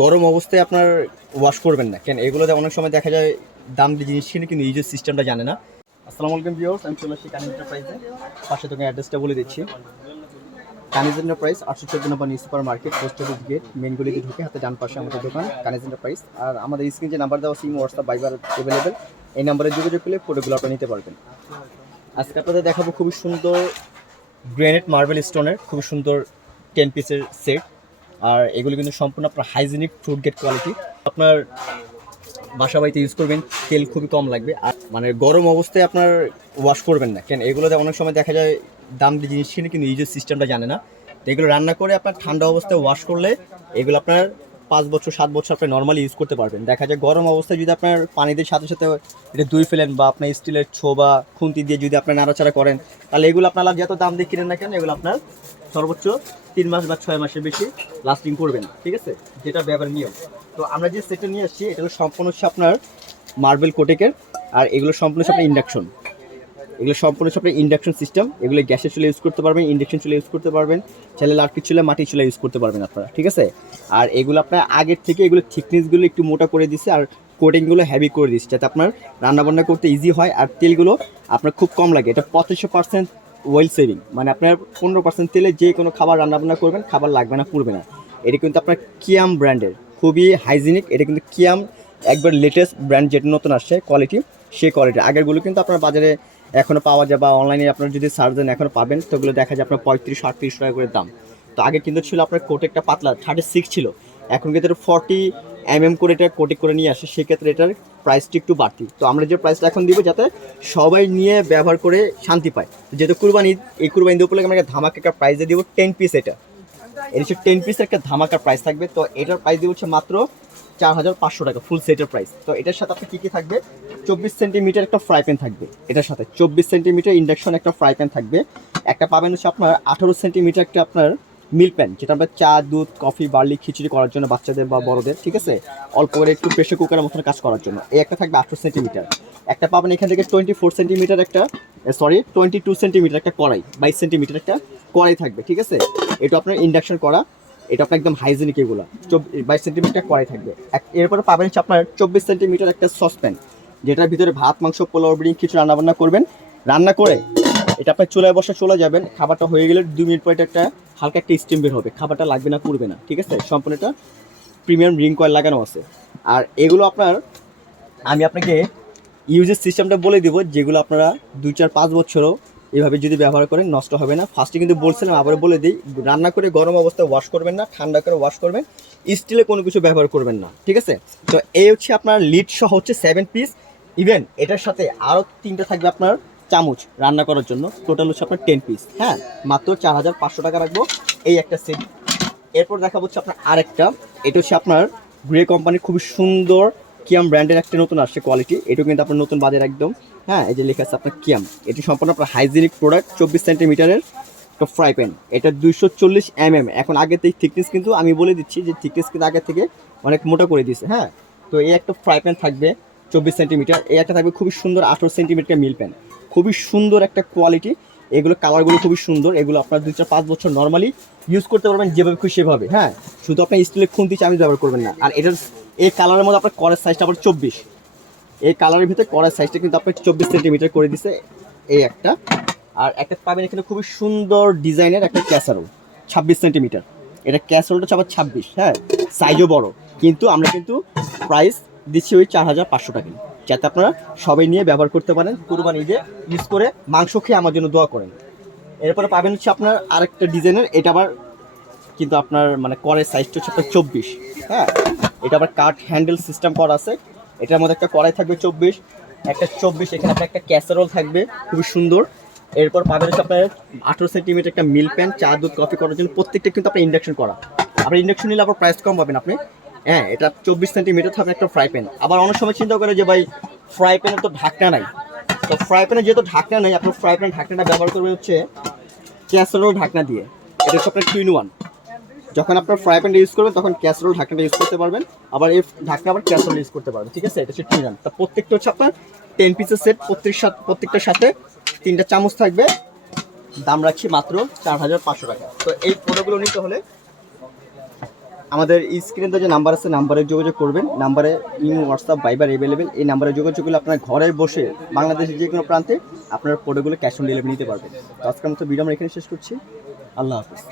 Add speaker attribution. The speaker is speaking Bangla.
Speaker 1: গরম অবস্থায় আপনার ওয়াশ করবেন না। কেন? এগুলোতে অনেক সময় দেখা যায় দাম দিয়ে জিনিস কিনে, কিন্তু ইউজের সিস্টেমটা জানে না। আসসালামু আলাইকুম ভিউয়ার্স আমি চলে আসছি কানিজ এন্টারপ্রাইজে পাশে তোকে অ্যাড্রেসটা বলে দিচ্ছি। কানিজ এন্টারপ্রাইজ আটশো চোদ্দ number new supermarket post office gate main ঢুকে হাতে ডান পাশে আমাদের দোকান কানিজ এন্টারপ্রাইজ আর আমাদের স্ক্রিন যে নাম্বার দেওয়া সিম হোয়াটসঅ্যাপ বাইবার অ্যাভেলেবেল এই নাম্বারে যোগাযোগ করলে ফটোগুলো আপনারা নিতে পারবেন। আজকে আপনাদের দেখাবো খুবই সুন্দর গ্রেনেড মার্বেল স্টোনের খুবই সুন্দর টেন পিসের সেট আর এগুলো কিন্তু সম্পূর্ণ আপনার হাইজিনিক ফ্রুট গেট কোয়ালিটি আপনার বাসা বাড়িতে ইউজ করবেন, তেল খুবই কম লাগবে। আর মানে গরম অবস্থায় আপনার ওয়াশ করবেন না। কেন? এগুলোতে অনেক সময় দেখা যায় দাম দিয়ে জিনিস কিনে, কিন্তু ইউজের সিস্টেমটা জানে না। তো এগুলো রান্না করে আপনার ঠান্ডা অবস্থায় ওয়াশ করলে এগুলো আপনার পাঁচ বছর, সাত বছর আপনি নর্মালি ইউজ করতে পারবেন। দেখা যায় গরম অবস্থায় যদি আপনার পানিদের সাথে সাথে এটা দুই ফেলেন বা আপনার স্টিলের ছো বা খুন্তি দিয়ে যদি আপনার নাড়াচাড়া করেন, তাহলে এগুলো আপনার যত দাম দিয়ে কিনেন না কেন, এগুলো আপনার সর্বোচ্চ তিন মাস বা ছয় মাসের বেশি লাস্টিং করবে না, ঠিক আছে? যেটা ব্যবহার নিয়ম। তো আমরা যে সেটটা নিয়ে আসছি, এটা হলো সম্পূর্ণ হচ্ছে আপনার মার্বেল কোটেকের আর এগুলো সম্পূর্ণ হচ্ছে আপনার ইন্ডাকশন এগুলো সম্পূর্ণ হচ্ছে আপনার ইন্ডাকশন সিস্টেম এগুলো গ্যাসের চুলা ইউজ করতে পারবেন ইন্ডাকশন চুলা ইউজ করতে পারবেন, চাইলে লাটকির চুলা মাটির চুলা ইউজ করতে পারবেন আপনারা, ঠিক আছে? আর এগুলো আপনার আগের থেকে এগুলো থিকনেসগুলো একটু মোটা করে দিচ্ছে আর কোটিংগুলো হেভি করে দিচ্ছে যাতে আপনার রান্নাবান্না করতে ইজি হয়, আর তেলগুলো আপনার খুব কম লাগে। এটা পঁচাশি পার্সেন্ট ওয়েল সেভিং মানে আপনার পনেরো পার্সেন্ট তেলে যে কোনো খাবার রান্নাবান্না করবেন, খাবার লাগবে না, পুড়বে না। এটা কিন্তু আপনার কিয়াম ব্র্যান্ডের খুবই হাইজিনিক এটা কিন্তু কিয়াম একবার লেটেস্ট ব্র্যান্ড যেটা নতুন আসছে কোয়ালিটি সেই কোয়ালিটি আগেরগুলো কিন্তু আপনার বাজারে এখনও পাওয়া যায় বা অনলাইনে আপনার যদি সার্চ দেন এখনও পাবেন, তো ওগুলো দেখা যায় আপনার পঁয়ত্রিশ, আটত্রিশ টাকা করে দাম। তো আগে কিন্তু ছিল আপনার কোটেকটা পাতলা থার্টি সিক্স ছিল। এখন কিন্তু ফর্টি এম এম করে এটা কোটি করে নিয়ে আসে, সেক্ষেত্রে এটার প্রাইসটি একটু বাড়তি। তো আমরা যে প্রাইসটা এখন দিব যাতে সবাই নিয়ে ব্যবহার করে শান্তি পায়। যেহেতু কুরবানি, এই কুরবানি উপলক্ষে আমরা একটা ধামাকা একটা প্রাইস দিয়ে দিব টেন পিস এটা। এটা হচ্ছে টেন পিসের একটা ধামাকা প্রাইস থাকবে। তো এটার প্রাইস দিব হচ্ছে মাত্র চার হাজার পাঁচশো টাকা ফুল সেটের প্রাইস তো এটার সাথে আপনার কী কী থাকবে? চব্বিশ সেন্টিমিটার একটা ফ্রাই প্যান থাকবে এটার সাথে। চব্বিশ সেন্টিমিটার ইন্ডাকশন একটা ফ্রাই প্যান থাকবে। একটা পাবেন হচ্ছে আপনার আঠারো সেন্টিমিটার একটা আপনার মিল্ক প্যান, যেটা আমরা চা, দুধ, কফি, বার্লি, খিচুড়ি করার জন্য বাচ্চাদের বা বড়দের, ঠিক আছে? অল্প করে একটু প্রেশার কুকারের মতন কাজ করার জন্য। এই একটা থাকবে আঠারো সেন্টিমিটার একটা পাবেন এখান থেকে টোয়েন্টি ফোর সেন্টিমিটার একটা সরি টোয়েন্টি টু সেন্টিমিটার একটা কড়াই, বাইশ সেন্টিমিটার একটা কড়াই থাকবে, ঠিক আছে? এটা আপনার ইন্ডাকশন করা, এটা আপনার একদম হাইজেনিক এগুলো। বাইশ সেন্টিমিটার কড়াই থাকবে। এরপরে পাবেন হচ্ছে আপনার চব্বিশ সেন্টিমিটার একটা সসপ্যান যেটার ভিতরে ভাত, মাংস, পোলাও বিরিং কিছু রান্না বান্না করবেন। রান্না করে, এটা আপনার চুলায় বসে চলে যাবেন, খাবারটা হয়ে গেলে দু মিনিট পরে একটা হালকা একটা স্টিম বের হবে, খাবারটা লাগবে না, পুড়বে না, ঠিক আছে? সম্পূর্ণ এটা প্রিমিয়াম রিং কয়েল লাগানো আছে। আর এগুলো আপনার, আমি আপনাকে ইউজের সিস্টেমটা বলে দিব, যেগুলো আপনারা দুই চার পাঁচ বছরও এভাবে যদি ব্যবহার করেন, নষ্ট হবে না। ফার্স্টে কিন্তু বলছিলাম আবার বলে দিই, রান্না করে গরম অবস্থায় ওয়াশ করবেন না, ঠান্ডা করে ওয়াশ করবেন স্টিলে কোনো কিছু ব্যবহার করবেন না, ঠিক আছে? তো এই হচ্ছে আপনার লিড সহ হচ্ছে সেভেন পিস ইভেন এটার সাথে আরও তিনটে থাকবে আপনার চামচ রান্না করার জন্য টোটাল হচ্ছে আপনার টেন পিস হ্যাঁ মাত্র চার হাজার পাঁচশো টাকা রাখব এই একটা সেট এরপর দেখা হচ্ছে আপনার আরেকটা। এটা হচ্ছে আপনার গ্রে কোম্পানির খুবই সুন্দর কিয়াম ব্র্যান্ডের একটা নতুন আসছে কোয়ালিটি এটাও কিন্তু আপনার নতুন বাজার একদম। হ্যাঁ এই যে লেখা আছে আপনার কিয়াম এটি সম্পূর্ণ আপনার হাইজিনিক প্রোডাক্ট চব্বিশ সেন্টিমিটারের একটা ফ্রাই প্যান এটা দুইশো চল্লিশ এম এম এখন আগে থেকে থিকনেস কিন্তু আমি বলে দিচ্ছি যে থিকনেস কিন্তু আগে থেকে অনেক মোটা করে দিয়েছে। হ্যাঁ তো এই একটা ফ্রাই প্যান থাকবে চব্বিশ সেন্টিমিটার এই একটা থাকবে খুবই সুন্দর আঠারো সেন্টিমিটার মিল প্যান খুবই সুন্দর একটা কোয়ালিটি এগুলো কালারগুলো খুবই সুন্দর। এগুলো আপনার দুই চার পাঁচ বছর নর্মালি ইউজ করতে পারবেন যেভাবে খুশি সেভাবে হ্যাঁ? শুধু আপনার স্টিলের খুন্তি চামিচ ব্যবহার করবেন না। আর এটার, এই কালারের মধ্যে আপনার করের সাইজটা আবার চব্বিশ। এই কালারের ভিতরে করার সাইজটা কিন্তু আপনার চব্বিশ সেন্টিমিটার করে দিছে এই একটা। আর একটা পাবেন এখানে খুবই সুন্দর ডিজাইনের একটা ক্যাসারোল ছাব্বিশ সেন্টিমিটার এটা ক্যাসারোলটা হচ্ছে আবার ছাব্বিশ হ্যাঁ? সাইজও বড়। কিন্তু আমরা কিন্তু প্রাইস দিচ্ছি ওই চার হাজার পাঁচশো টাকা যাতে আপনারা সবাই নিয়ে ব্যবহার করতে পারেন। কুরবানি ঈদে ইউজ করে মাংস খেয়ে আমার জন্য দোয়া করেন। এরপরে পাবেন হচ্ছে আপনার আরেকটা ডিজাইনের। এটা আবার কিন্তু আপনার মানে করের সাইজটা হচ্ছে আপনার চব্বিশ। হ্যাঁ? এটা আবার কাঠ হ্যান্ডেল সিস্টেম করা আছে। এটার মধ্যে একটা কড়াই থাকবে চব্বিশ, একটা চব্বিশ, এখানে আপনার একটা ক্যাসারোল থাকবে, খুবই সুন্দর। এরপর পাবেন হচ্ছে আপনার আঠেরো সেন্টিমিটার একটা মিল প্যান চা, দুধ কফি করার জন্য প্রত্যেকটা কিন্তু আপনার ইন্ডাকশন করা। আপনার ইন্ডাকশন নিলে আবার প্রাইস কম পাবেন আপনি। হ্যাঁ এটা চব্বিশ সেন্টিমিটার থাকবে একটা ফ্রাই প্যান আবার অনেক সময় চিন্তা করে যে ভাই ফ্রাই প্যানের তো ঢাকনা নাই। তো ফ্রাই প্যানের যেহেতু ঢাকনা নেই, আপনার ফ্রাই প্যান ঢাকনাটা ব্যবহার করবে হচ্ছে ক্যাসারোল ঢাকনা দিয়ে। এটা হচ্ছে আপনার টু ইন ওয়ান যখন আপনার ফ্রাই প্যানটা ইউজ করবেন, তখন ক্যাসারোল ঢাকনাটা ইউজ করতে পারবেন। আবার এই ঢাকনা আবার ক্যাসারোল ইউজ করতে পারবেন, ঠিক আছে? এটা হচ্ছে টু ইন ওয়ান তা প্রত্যেকটা হচ্ছে আপনার টেন পিসের সেট প্রত্যেক সাথে, প্রত্যেকটার সাথে তিনটা চামচ থাকবে। দাম রাখছি মাত্র চার হাজার পাঁচশো টাকা। তো এই প্রোডাক্টগুলো নিতে হলে আমাদের স্ক্রিনে যে নাম্বার আছে নাম্বারে যোগাযোগ করবেন। নাম্বারে ইমো হোয়াটসঅ্যাপ বাইবার অ্যাভেলেবেল এই নাম্বারে যোগাযোগ করলে আপনার ঘরে বসে বাংলাদেশের যে কোনো প্রান্তে আপনার প্রোডাক্টগুলো ক্যাশ অন ডেলিভারি নিতে পারবেন। তো আজকের মতো ভিডিও আমরা এখানে শেষ করছি। আল্লাহ হাফিজ।